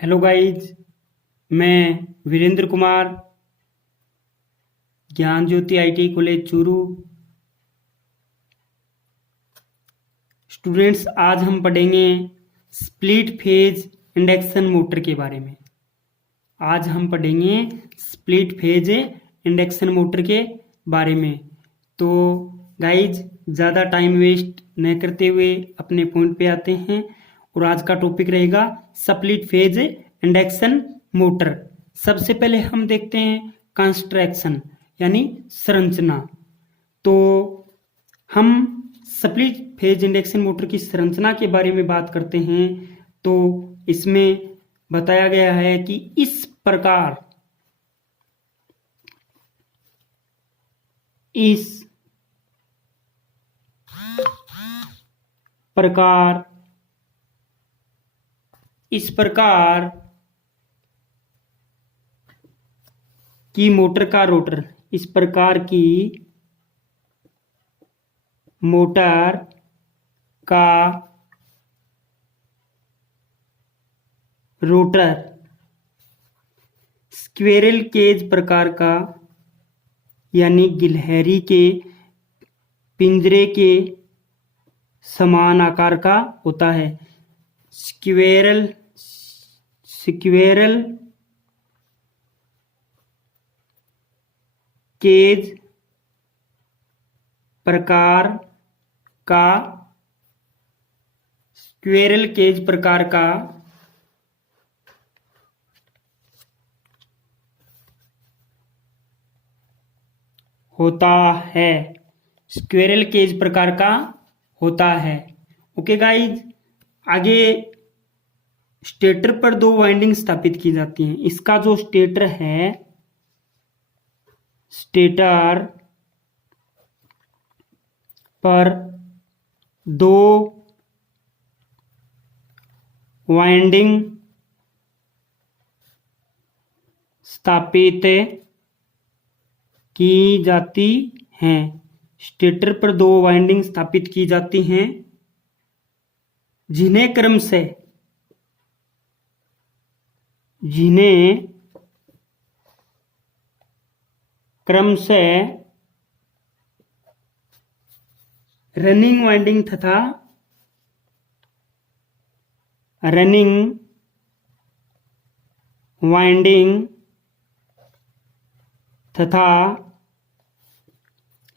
Hello guys. मैं वीरेंद्र कुमार, ज्ञान ज्योति IT college Churu. Students, आज हम पढ़ेंगे स्प्लिट फेज इंडक्शन मोटर के बारे में। आज हम पढ़ेंगे स्प्लिट फेज इंडक्शन मोटर के बारे में। तो गाइज, ज़्यादा टाइम वेस्ट न करते हुए अपने पॉइंट पे आते हैं। और आज का टॉपिक रहेगा स्प्लिट फेज इंडक्शन मोटर। सबसे पहले हम देखते हैं कंस्ट्रक्शन यानी संरचना। तो हम स्प्लिट फेज इंडक्शन मोटर की संरचना के बारे में बात करते हैं। तो इसमें बताया गया है कि इस प्रकार की मोटर का रोटर, इस प्रकार की मोटर का रोटर स्क्विरल केज प्रकार का यानी गिलहरी के पिंजरे के समान आकार का होता है। स्क्विरल केज प्रकार का स्क्विरल केज प्रकार का होता है। स्क्विरल केज प्रकार का होता है। ओके गाइज, आगे स्टेटर पर दो वाइंडिंग स्थापित की जाती हैं। इसका जो स्टेटर है, स्टेटर पर दो वाइंडिंग स्थापित की जाती हैं। स्टेटर पर दो वाइंडिंग स्थापित की जाती हैं जिन्हें क्रम से रनिंग वाइंडिंग तथा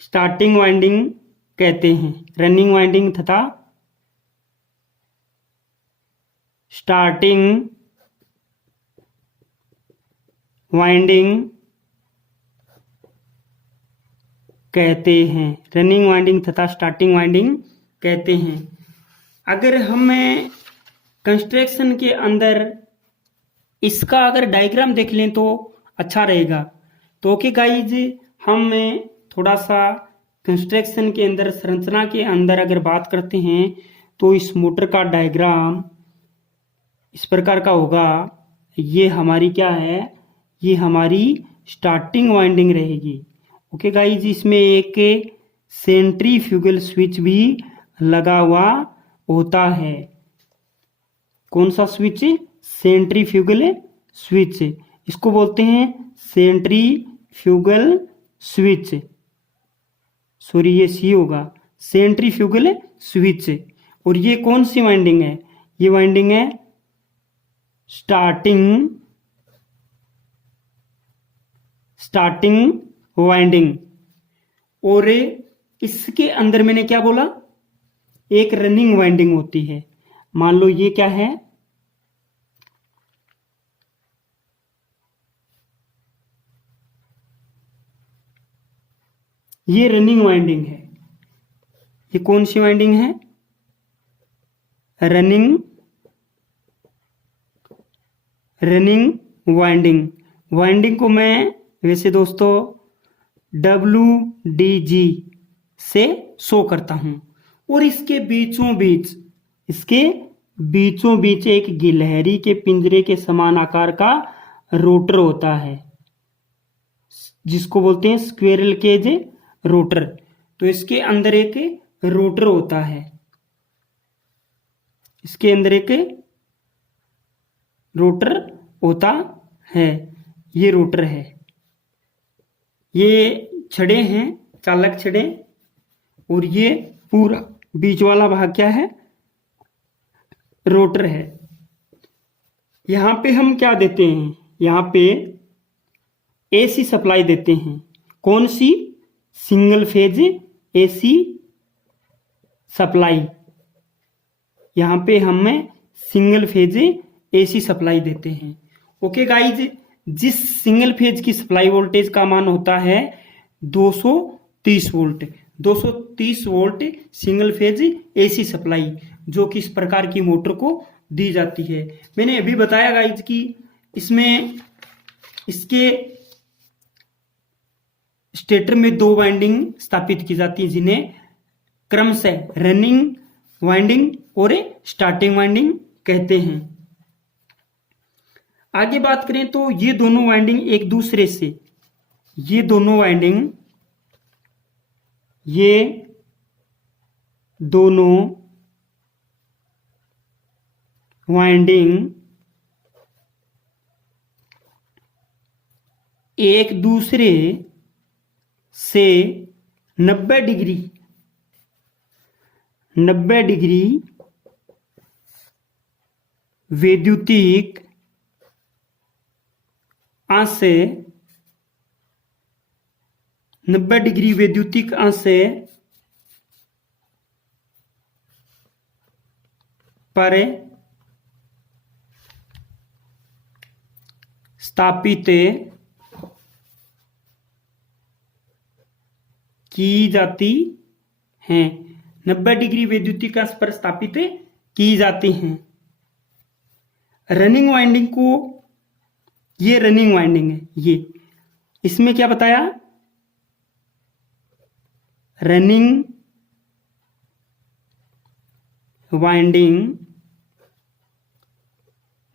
स्टार्टिंग वाइंडिंग कहते हैं। रनिंग वाइंडिंग तथा स्टार्टिंग वाइंडिंग कहते हैं। रनिंग वाइंडिंग तथा स्टार्टिंग वाइंडिंग कहते हैं। अगर हमें कंस्ट्रक्शन के अंदर इसका अगर डायग्राम देख लें तो अच्छा रहेगा। तो ओके गाइज, हम थोड़ा सा कंस्ट्रक्शन के अंदर, संरचना के अंदर अगर बात करते हैं तो इस मोटर का डायग्राम इस प्रकार का होगा। ये हमारी क्या है? ये हमारी स्टार्टिंग वाइंडिंग रहेगी। ओके गाइज, इसमें एक सेंट्रीफ्यूगल स्विच भी लगा हुआ होता है। कौन सा स्विच? Centrifugal switch. इसको बोलते हैं सेंट्रीफ्यूगल स्विच। सॉरी, ये सी होगा, सेंट्रीफ्यूगल स्विच। और ये कौन सी वाइंडिंग है? ये वाइंडिंग है स्टार्टिंग वाइंडिंग। और इसके अंदर मैंने क्या बोला? एक रनिंग वाइंडिंग होती है। मान लो ये क्या है? ये रनिंग वाइंडिंग है। ये कौन सी वाइंडिंग है? रनिंग वाइंडिंग को मैं वैसे दोस्तों WDG से शो करता हूं। और इसके बीचों बीच एक गिलहरी के पिंजरे के समान आकार का रोटर होता है, जिसको बोलते हैं स्क्विरल केज रोटर। तो इसके अंदर एक रोटर होता है। इसके अंदर एक रोटर होता है। ये रोटर है, ये छड़े हैं, चालक छड़े, और ये पूरा बीच वाला भाग क्या है, रोटर है। यहां पे हम क्या देते हैं, यहां पे एसी सप्लाई देते हैं। कौन सी, सिंगल फेज एसी सप्लाई। यहां पे हमें सिंगल फेज एसी सप्लाई देते हैं। ओके गाइज, जिस सिंगल फेज की सप्लाई वोल्टेज का मान होता है 230 volt, 230 volt single phase AC supply, जो कि इस प्रकार की मोटर को दी जाती है। मैंने अभी बताया गाइज कि इसमें इसके स्टेटर में 2 वाइंडिंग स्थापित की जाती है, जिन्हें क्रमशः रनिंग वाइंडिंग और स्टार्टिंग वाइंडिंग कहते हैं। आगे बात करें तो ये दोनों वाइंडिंग एक दूसरे से, ये दोनों वाइंडिंग, ये दोनों वाइंडिंग एक दूसरे से 90 डिग्री वैद्युतिक अंश से 90 डिग्री वैद्युतिक अंश से पर स्थापित की जाती हैं। 90 डिग्री वैद्युतिक अंश पर स्थापित की जाती हैं। रनिंग वाइंडिंग को, ये रनिंग वाइंडिंग है, ये इसमें क्या बताया, रनिंग वाइंडिंग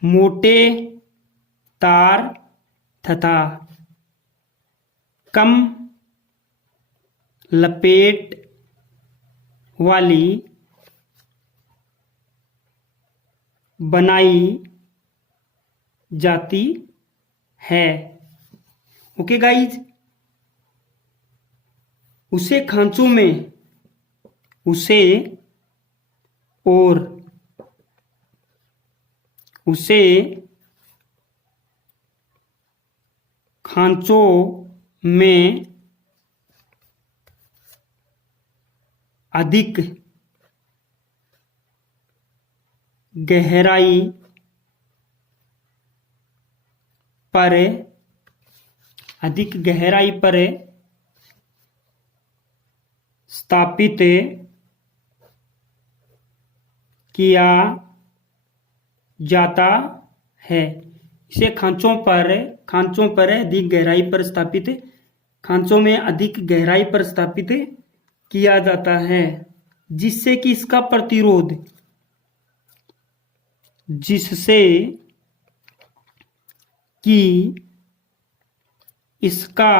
मोटे तार तथा कम लपेट वाली बनाई जाती है। ओके गाइज, उसे खांचों में, उसे खांचों में अधिक गहराई पर स्थापित किया जाता है। इसे खांचों पर अधिक गहराई पर स्थापित, खांचों में अधिक गहराई पर स्थापित किया जाता है, जिससे कि इसका प्रतिरोध, जिससे कि इसका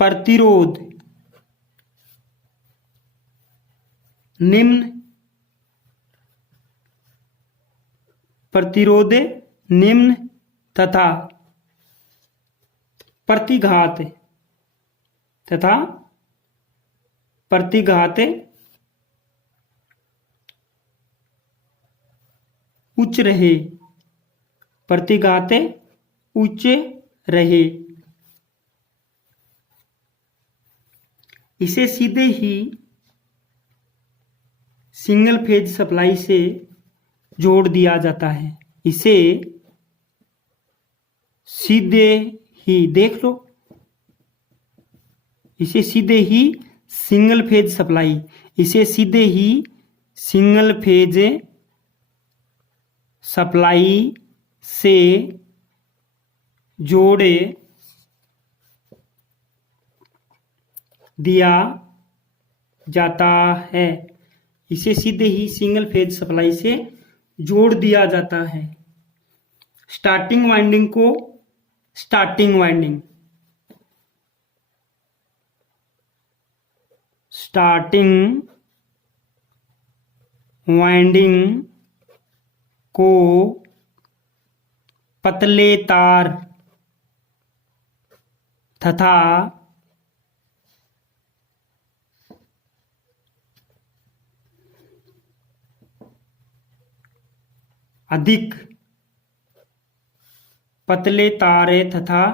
प्रतिरोध निम्न तथा प्रतिघात उच्च रहे, प्रतिघात उच्च रहे। इसे सीधे ही सिंगल फेज सप्लाई से जोड़ दिया जाता है। इसे सीधे ही, देख लो, इसे सीधे ही सिंगल फेज सप्लाई, इसे सीधे ही सिंगल फेज सप्लाई से जोड़े दिया जाता है। इसे सीधे ही सिंगल फेज सप्लाई से जोड़ दिया जाता है। स्टार्टिंग वाइंडिंग को स्टार्टिंग वाइंडिंग को पतले तार तथा अधिक पतले तारे तथा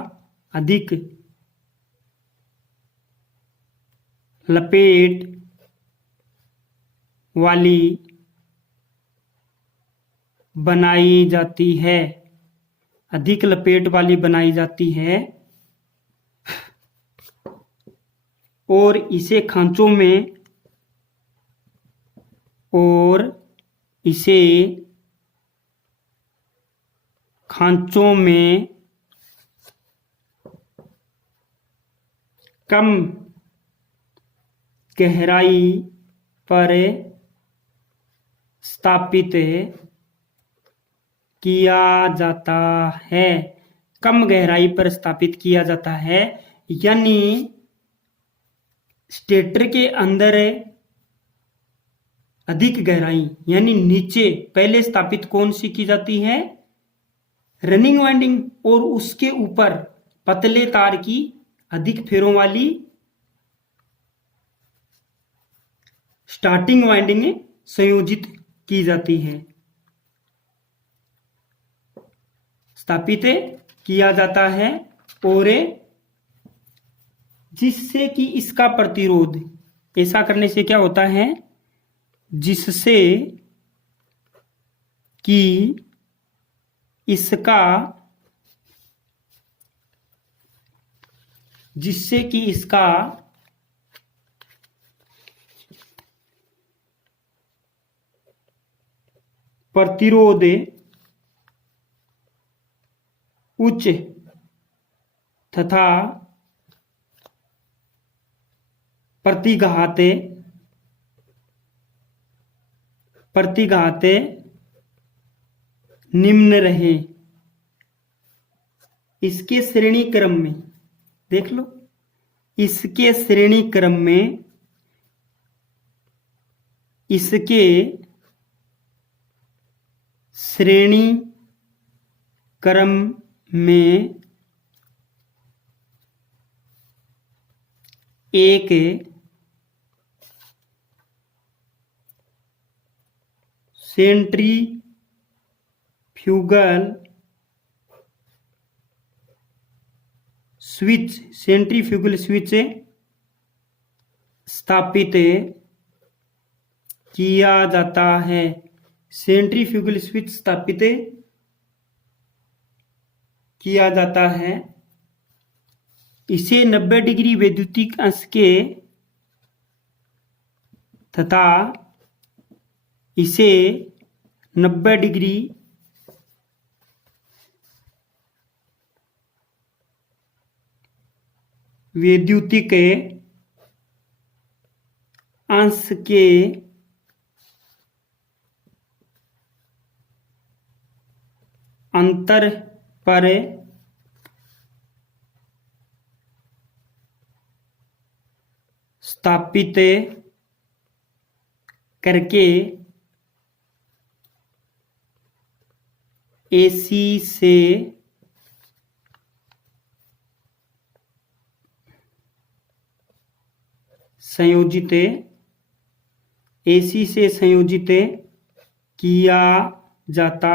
अधिक लपेट वाली बनाई जाती है, अधिक लपेट वाली बनाई जाती है और इसे खांचों में कम गहराई पर स्थापित किया जाता है, कम गहराई पर स्थापित किया जाता है। यानी स्टेटर के अंदर अधिक गहराई यानी नीचे पहले स्थापित कौन सी की जाती है, रनिंग वाइंडिंग, और उसके ऊपर पतले तार की अधिक फेरों वाली स्टार्टिंग वाइंडिंग संयोजित की जाती है, स्थापित किया जाता है, और जिससे कि इसका प्रतिरोध, ऐसा करने से क्या होता है, जिससे कि इसका प्रतिरोध उच्च तथा प्रतिघात निम्न रहे। इसके श्रेणी क्रम में देख लो, इसके श्रेणी क्रम में एक सेंट्रीफ्यूगल स्विच स्थापित किया जाता है, सेंट्रीफ्यूगल स्विच स्थापित किया जाता है। इसे 90 डिग्री वैद्युतिक अंश के तथा इसे 90 डिग्री वैद्युतिक अंश के अंतर पर स्थापित करके एसी से संयोजित किया जाता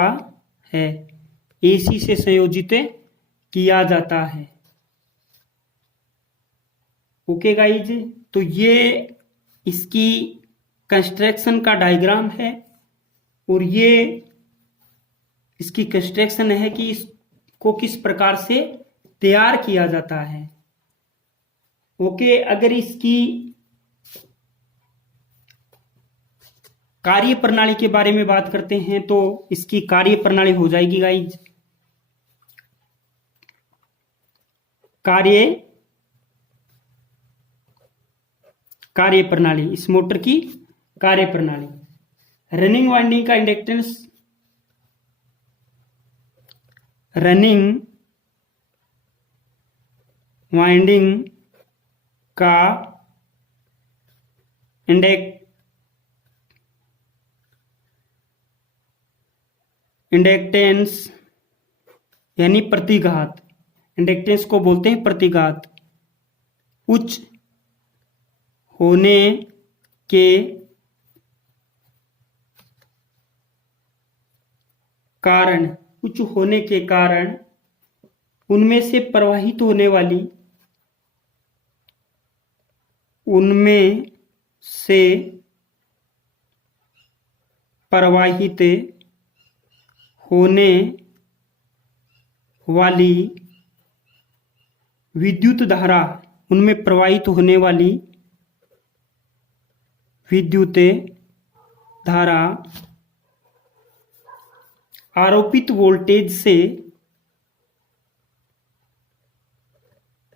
है, एसी से संयोजित किया जाता है। ओके गाइज, तो ये इसकी कंस्ट्रक्शन का डायग्राम है और ये इसकी कंस्ट्रक्शन है कि इसको किस प्रकार से तैयार किया जाता है। ओके, अगर इसकी कार्य प्रणाली के बारे में बात करते हैं तो इसकी कार्य प्रणाली हो जाएगी गाइज, कार्य प्रणाली, इस मोटर की कार्य प्रणाली। रनिंग वाइंडिंग का इंडक्टेंस, रनिंग वाइंडिंग का इंडक्टेंस यानी प्रतिघात, इंडक्टेंस को बोलते हैं प्रतिघात, उच्च होने के कारण, उच्च होने के कारण उनमें से प्रवाहित होने वाली, उनमें से प्रवाहित होने वाली विद्युत धारा, उनमें प्रवाहित होने वाली विद्युत धारा आरोपित वोल्टेज से,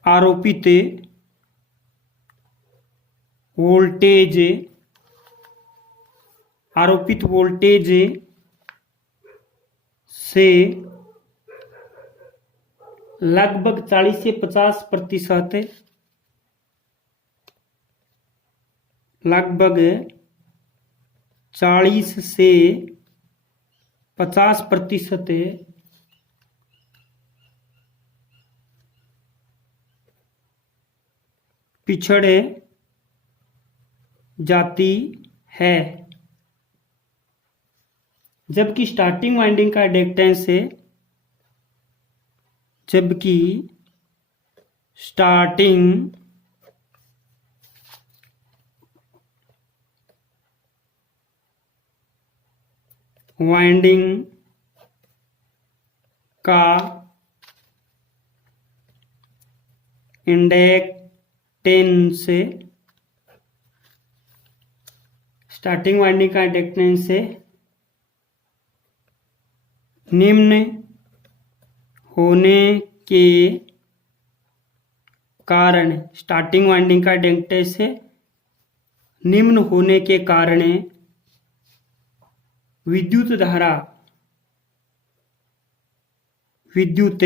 आरोपित वोल्टेज, आरोपित वोल्टेज से लगभग 40 से 50%, लगभग 40 से 50% पिछड़ जाती है, जबकि स्टार्टिंग वाइंडिंग का इंडक्टेंस है, जबकि स्टार्टिंग वाइंडिंग का इंडक्टेंस, स्टार्टिंग वाइंडिंग का इंडक्टेंस है निम्न होने के कारण, स्टार्टिंग वाइंडिंग का इंडक्टेंस है निम्न होने के कारण विद्युत धारा, विद्युत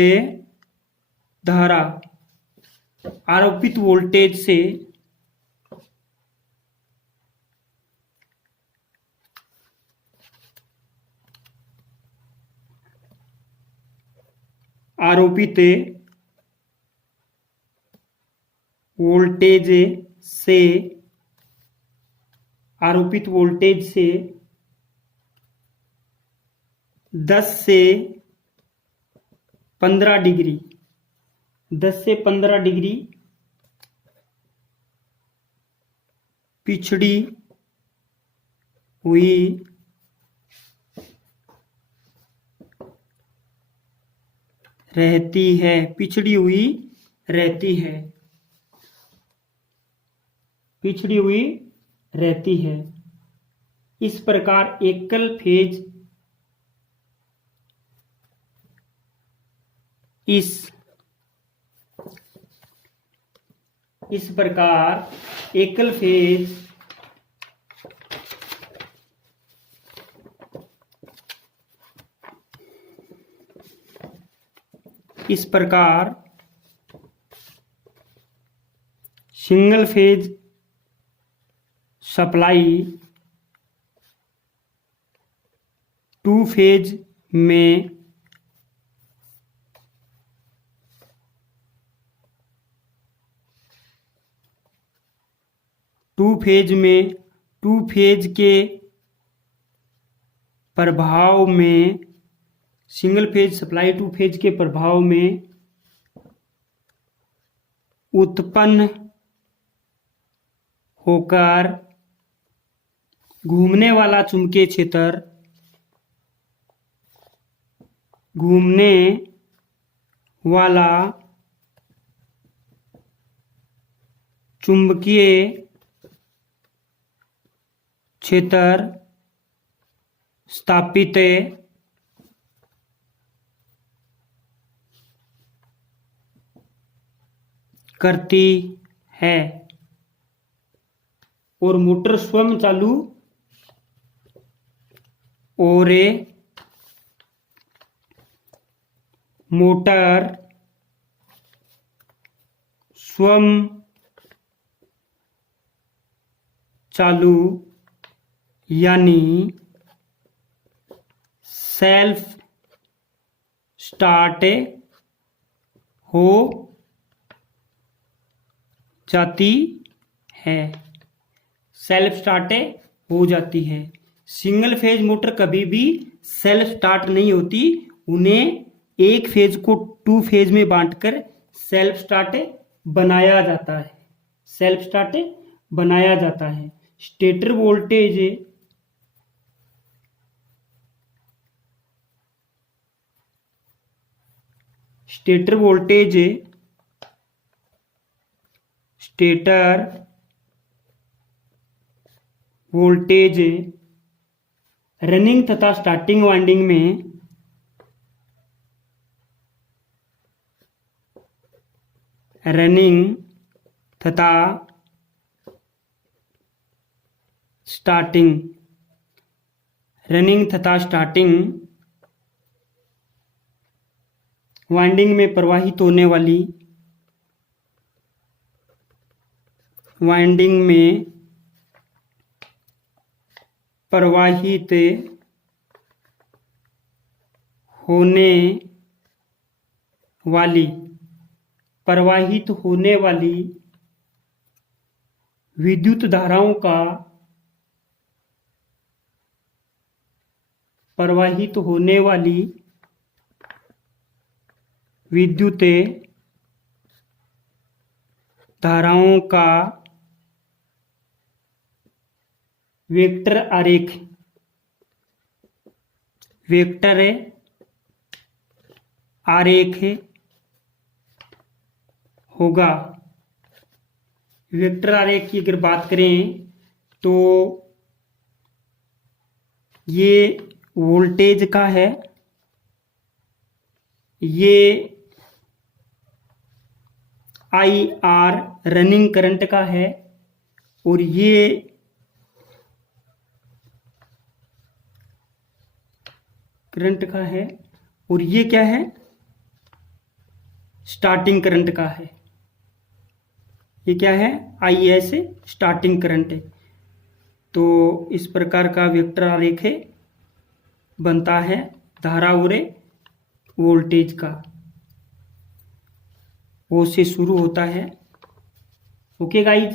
धारा आरोपित वोल्टेज से आरोपित वोल्टेज से, आरोपित वोल्टेज से 10 से 15 डिग्री, 10 से 15 डिग्री पिछड़ी हुई रहती है, पिछड़ी हुई रहती है, पिछड़ी हुई रहती है। इस प्रकार एकल फेज इस प्रकार एकल फेज इस प्रकार single phase supply two phase में टू फेज के प्रभाव में, single phase supply two phase के प्रभाव में उत्पन्न होकर घूमने वाला चुंबकीय क्षेत्र, घूमने वाला चुंबकीय क्षेत्र स्थापित करती है और मोटर स्वयं चालू और मोटर स्वयं चालू यानी सेल्फ स्टार्ट हो जाती है, सेल्फ स्टार्ट हो जाती है। सिंगल फेज मोटर कभी भी सेल्फ स्टार्ट नहीं होती, उन्हें एक फेज को टू फेज में बांटकर सेल्फ स्टार्ट बनाया जाता है, सेल्फ स्टार्ट बनाया जाता है। Stator voltage stator voltage stator voltage running तथा स्टार्टिंग वाइंडिंग में रनिंग तथा स्टार्टिंग वाइंडिंग में प्रवाहित होने वाली वाइंडिंग में प्रवाहित होने वाली विद्युत धाराओं का प्रवाहित होने वाली विद्युत धाराओं का वेक्टर आरेख होगा। वेक्टर आरेख की अगर बात करें तो ये वोल्टेज का है, ये IR रनिंग करंट का है, और ये करंट का है, और ये क्या है, स्टार्टिंग करंट का है। ये क्या है, IS स्टार्टिंग करंट है। तो इस प्रकार का वेक्टर आरेख बनता है धारा और वोल्टेज का। ओ से शुरू होता है। ओके गाइज,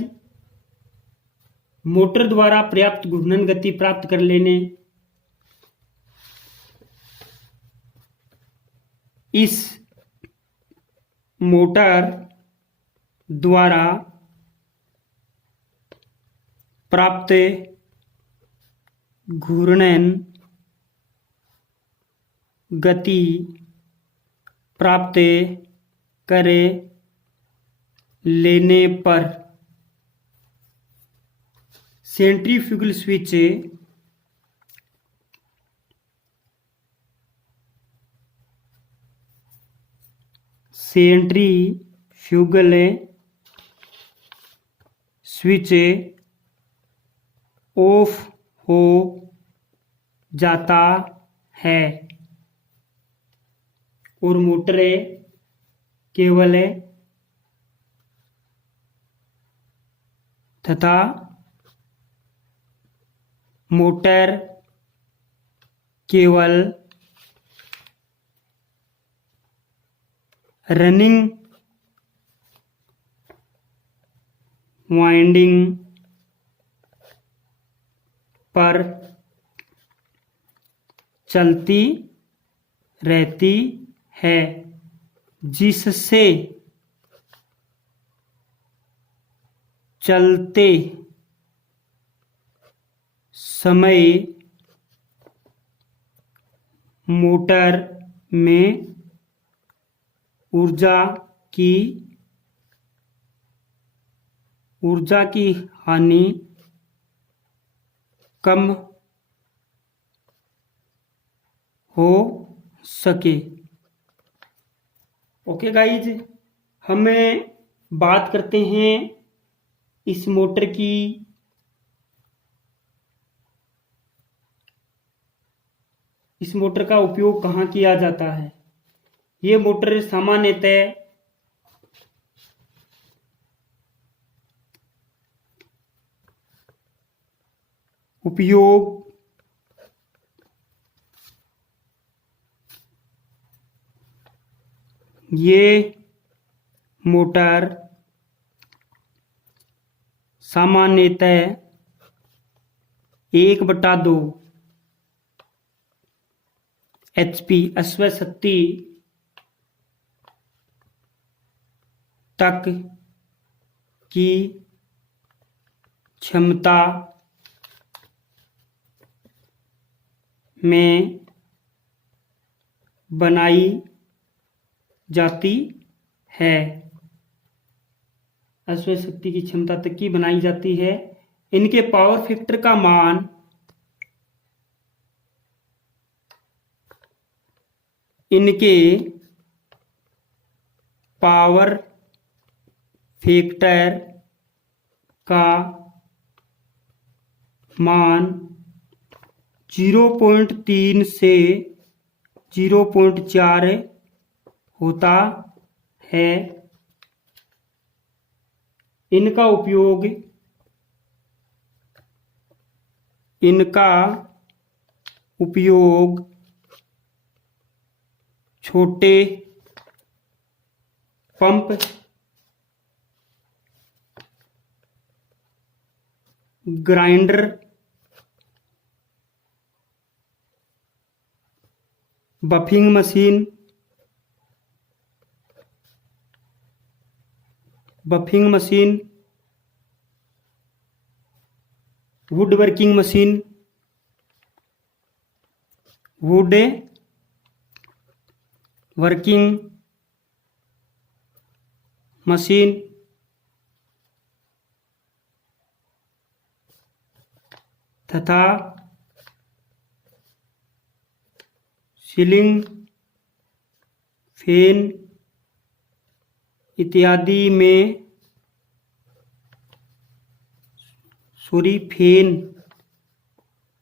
मोटर द्वारा पर्याप्त घूर्णन गति प्राप्त कर लेने इस मोटर द्वारा प्राप्त घूर्णन गति प्राप्त कर लेने पर सेंट्रीफ्यूगल स्विच ऑफ हो जाता है और मोटर केवल तथा मोटर केवल रनिंग वाइंडिंग पर चलती रहती है, जिससे चलते समय मोटर में ऊर्जा की हानि कम हो सके। ओके गाइज, हमें बात करते हैं इस मोटर की इस मोटर का उपयोग कहाँ किया जाता है। ये मोटर सामान्यतः उपयोग ये मोटर सामान्यतः 1/2 HP अश्व शक्ति तक की क्षमता में बनाई जाती है। अश्व शक्ति की क्षमता तक की बनाई जाती है। इनके पावर फैक्टर का मान इनके पावर फैक्टर का मान 0.3 से 0.4 होता है। इनका उपयोग छोटे pump, grinder, buffing machine, would working machine, would working machine तथा सीलिंग फैन इत्यादि में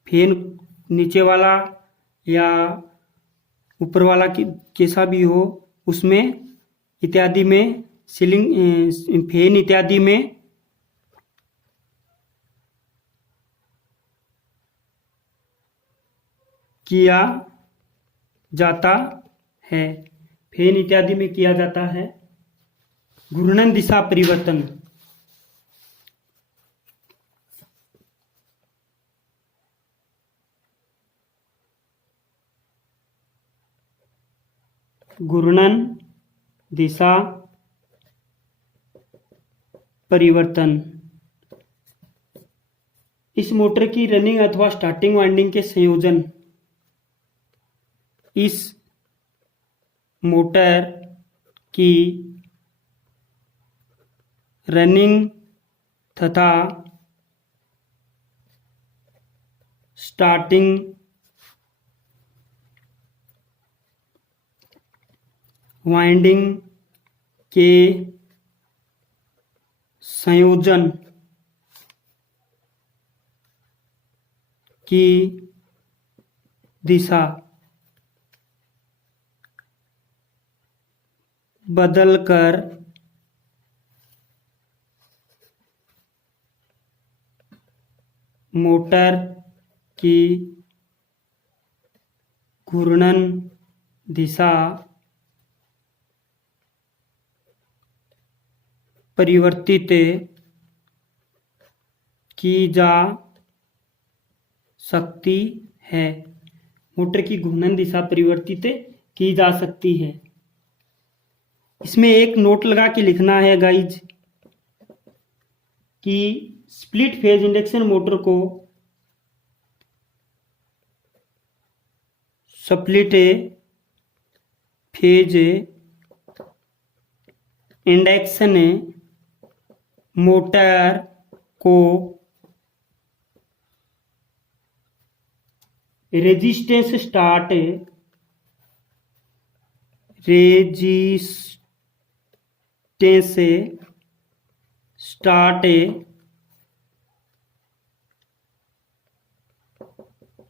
फैन नीचे वाला या ऊपर वाला कैसा भी हो, उसमें इत्यादि में सीलिंग फैन इत्यादि में किया जाता है। फैन इत्यादि में किया जाता है। घूर्णन दिशा परिवर्तन। घूर्णन दिशा परिवर्तन। इस मोटर की रनिंग अथवा स्टार्टिंग वाइंडिंग के संयोजन इस मोटर की रनिंग तथा स्टार्टिंग वाइंडिंग के संयोजन की दिशा बदलकर मोटर की घूर्णन दिशा परिवर्तित की जा सकती है। मोटर की घूर्णन दिशा परिवर्तित की जा सकती है। इसमें एक नोट लगा के लिखना है गाइज कि स्प्लिट फेज इंडक्शन मोटर को स्प्लिट फेज इंडक्शन मोटर को रेजिस्टेंस स्टार्ट